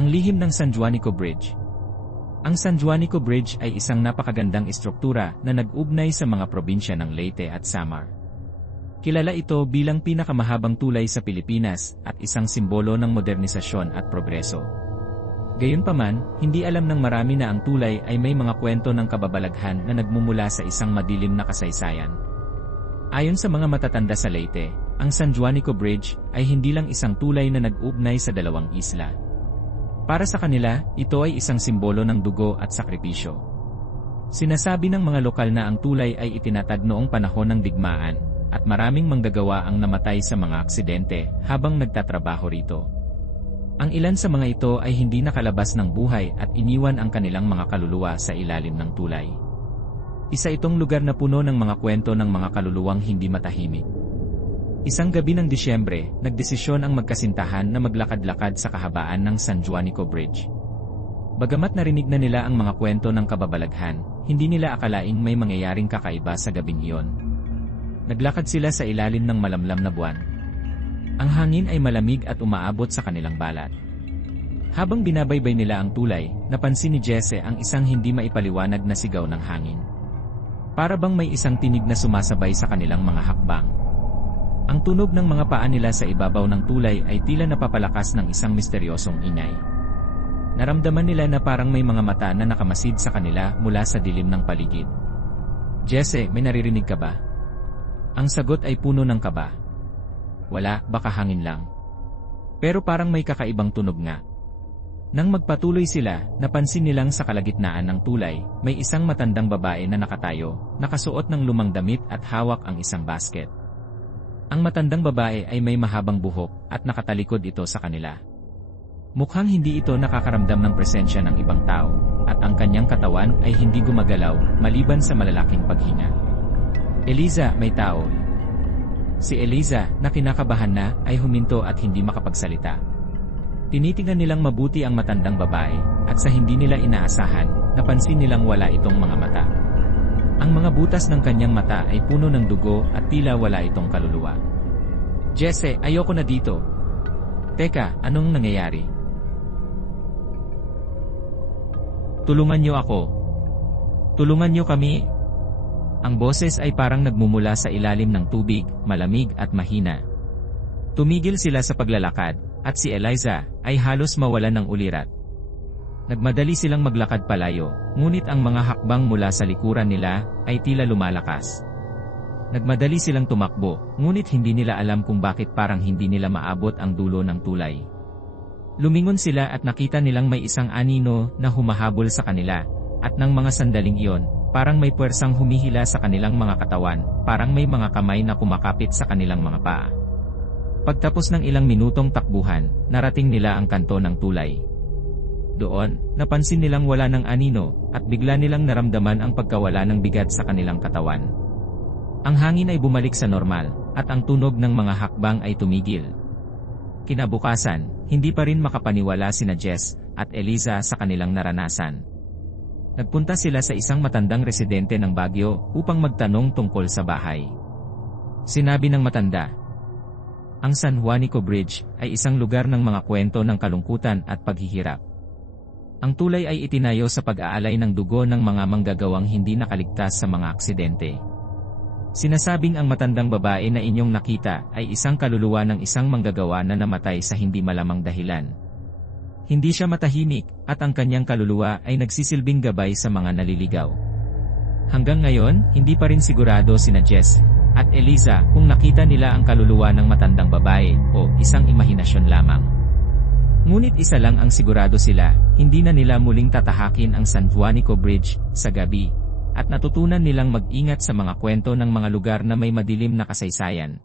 Ang lihim ng San Juanico Bridge Ang San Juanico Bridge ay isang napakagandang istruktura na nag-ugnay sa mga probinsya ng Leyte at Samar. Kilala ito bilang pinakamahabang tulay sa Pilipinas at isang simbolo ng modernisasyon at progreso. Gayunpaman, hindi alam ng marami na ang tulay ay may mga kwento ng kababalaghan na nagmumula sa isang madilim na kasaysayan. Ayon sa mga matatanda sa Leyte, ang San Juanico Bridge ay hindi lang isang tulay na nag-ugnay sa dalawang isla. Para sa kanila, ito ay isang simbolo ng dugo at sakripisyo. Sinasabi ng mga lokal na ang tulay ay itinatag noong panahon ng digmaan, at maraming manggagawa ang namatay sa mga aksidente habang nagtatrabaho rito. Ang ilan sa mga ito ay hindi nakalabas ng buhay at iniwan ang kanilang mga kaluluwa sa ilalim ng tulay. Isa itong lugar na puno ng mga kwento ng mga kaluluwang hindi matahimik. Isang gabi ng Disyembre, nagdesisyon ang magkasintahan na maglakad-lakad sa kahabaan ng San Juanico Bridge. Bagamat narinig na nila ang mga kwento ng kababalaghan, hindi nila akalaing may mangyayaring kakaiba sa gabing iyon. Naglakad sila sa ilalim ng malamlam na buwan. Ang hangin ay malamig at umaabot sa kanilang balat. Habang binabaybay nila ang tulay, napansin ni Jesse ang isang hindi maipaliwanag na sigaw ng hangin. Para bang may isang tinig na sumasabay sa kanilang mga hakbang. Ang tunog ng mga paa nila sa ibabaw ng tulay ay tila napapalakas ng isang misteryosong ingay. Naramdaman nila na parang may mga mata na nakamasid sa kanila mula sa dilim ng paligid. Jesse, may naririnig ka ba? Ang sagot ay puno ng kaba. Wala, baka hangin lang. Pero parang may kakaibang tunog nga. Nang magpatuloy sila, napansin nilang sa kalagitnaan ng tulay, may isang matandang babae na nakatayo, nakasuot ng lumang damit at hawak ang isang basket. Ang matandang babae ay may mahabang buhok at nakatalikod ito sa kanila. Mukhang hindi ito nakakaramdam ng presensya ng ibang tao, at ang kanyang katawan ay hindi gumagalaw maliban sa malalaking paghinga. Eliza, may tao. Si Eliza, na kinakabahan na, ay huminto at hindi makapagsalita. Tinitingnan nilang mabuti ang matandang babae, at sa hindi nila inaasahan, napansin nilang wala itong mga mata. Ang mga butas ng kanyang mata ay puno ng dugo at tila wala itong kaluluwa. Jesse, ayoko na dito. Teka, anong nangyayari? Tulungan niyo ako. Tulungan niyo kami. Ang boses ay parang nagmumula sa ilalim ng tubig, malamig at mahina. Tumigil sila sa paglalakad, at si Eliza ay halos mawalan ng ulirat. Nagmadali silang maglakad palayo, ngunit ang mga hakbang mula sa likuran nila ay tila lumalakas. Nagmadali silang tumakbo, ngunit hindi nila alam kung bakit parang hindi nila maabot ang dulo ng tulay. Lumingon sila at nakita nilang may isang anino na humahabol sa kanila, at ng mga sandaling iyon, parang may puwersang humihila sa kanilang mga katawan, parang may mga kamay na kumakapit sa kanilang mga paa. Pagtapos ng ilang minutong takbuhan, narating nila ang kanto ng tulay. Doon, napansin nilang wala ng anino, at bigla nilang naramdaman ang pagkawala ng bigat sa kanilang katawan. Ang hangin ay bumalik sa normal, at ang tunog ng mga hakbang ay tumigil. Kinabukasan, hindi pa rin makapaniwala sina Jess at Eliza sa kanilang naranasan. Nagpunta sila sa isang matandang residente ng Baguio upang magtanong tungkol sa bahay. Sinabi ng matanda, ang San Juanico Bridge ay isang lugar ng mga kwento ng kalungkutan at paghihirap. Ang tulay ay itinayo sa pag-aalay ng dugo ng mga manggagawang hindi nakaligtas sa mga aksidente. Sinasabing ang matandang babae na inyong nakita ay isang kaluluwa ng isang manggagawa na namatay sa hindi malamang dahilan. Hindi siya matahimik, at ang kanyang kaluluwa ay nagsisilbing gabay sa mga naliligaw. Hanggang ngayon, hindi pa rin sigurado sina Jess at Eliza kung nakita nila ang kaluluwa ng matandang babae o isang imahinasyon lamang. Ngunit isa lang ang sigurado sila, hindi na nila muling tatahakin ang San Juanico Bridge sa gabi, at natutunan nilang mag-ingat sa mga kwento ng mga lugar na may madilim na kasaysayan.